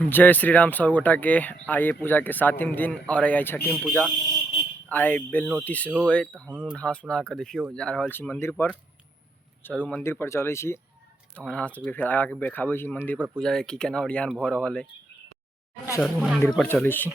जय श्री राम सब गोटा के। आइए पूजा के 7वीं दिन और आई छठवीं पूजा आए बेलनौती से हो तो हम नहा सुना कर देखियो जा रहा छी मंदिर पर। चलू मंदिर पर चले छी तो नहा सबके फिर आगा के देखाबे छी मंदिर पर पूजा की केना ओरियान भ रहल है। चलू मंदिर पर चले छी।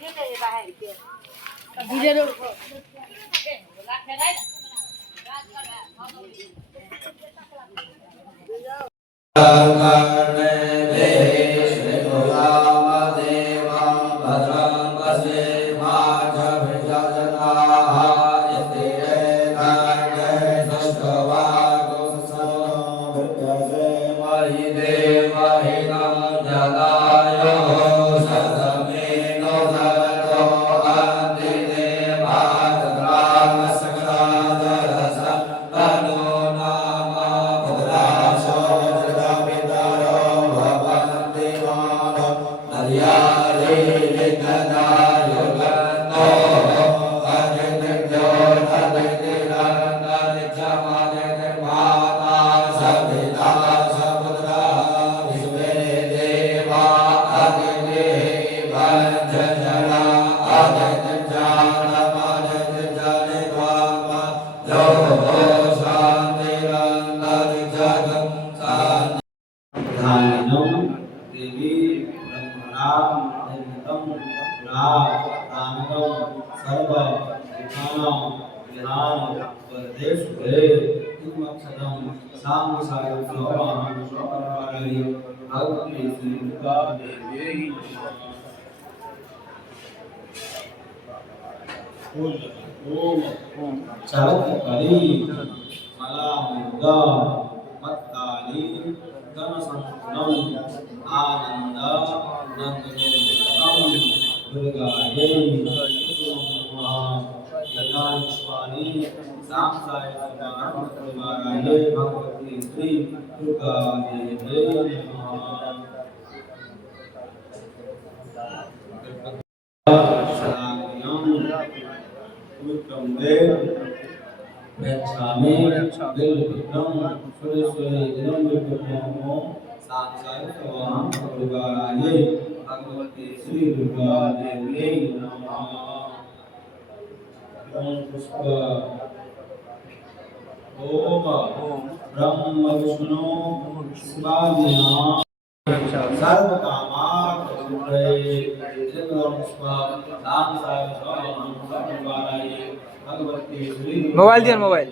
मोबाइल दिया मोबाइल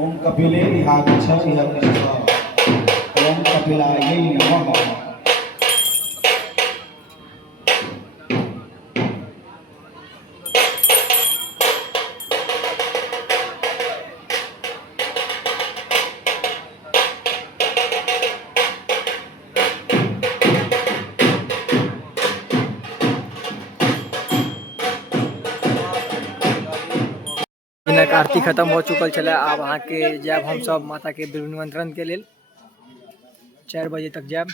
ओम कपिले विहागच्छ इह कृष्ण ओम कपिलायै नमः। आरती खत्म हो चुकल छलै। आब अहाँ के जायब हम सब माता के निमंत्रण के लेल 4 बजे तक जायब।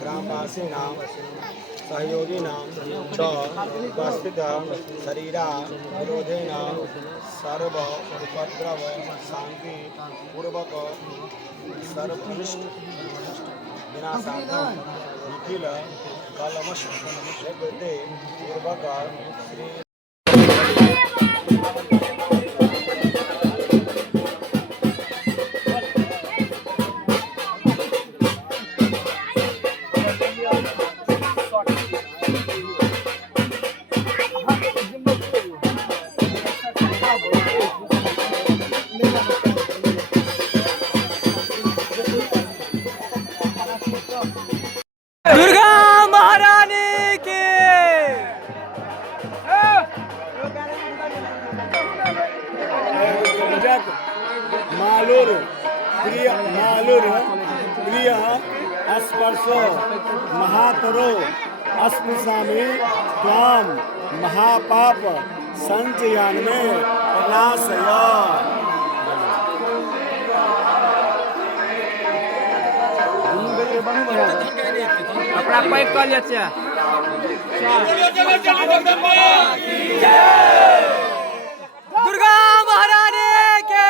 ग्रामवासीनां सहयोगिनां च उपस्थितां शरीरा विरोधेन सर्व उपद्रव शांति पूर्वक सर्वनिष्ठ विनाशार्थं निखिल कलमश निवृत्ते पूर्वक श्री दुर्गा महारानी की मालूर प्रिय स्पर्शो महातरो अस्पृशामि त्वाम महापाप संचयान में नाशय। अपना पैक कर लिया दुर्गा महारानी के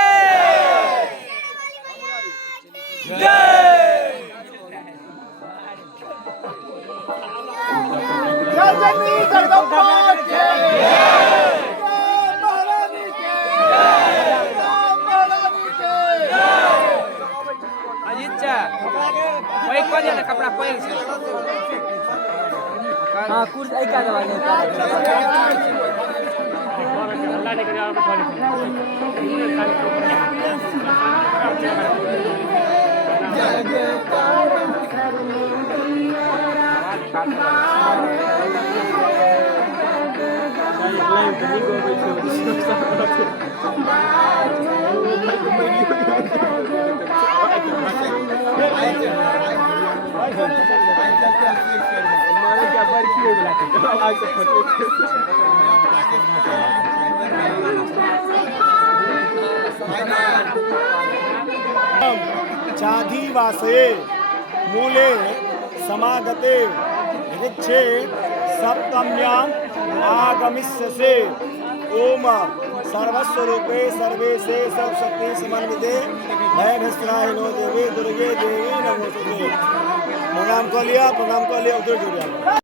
पैक कर लिया कपड़ा पैक से। हाँ कुछ एक का दवा नहीं चाधिवासे मूले समागते ऋक्षे सप्तम्याम आगमिष्यसे। ओम सर्वस्वरूपे सर्वेशे सर्वशक्ति समन्विते भयभस्त्राय नो देवी दुर्गे देवी नमोस्तुते। प्रणाम कर लिया उधर जुड़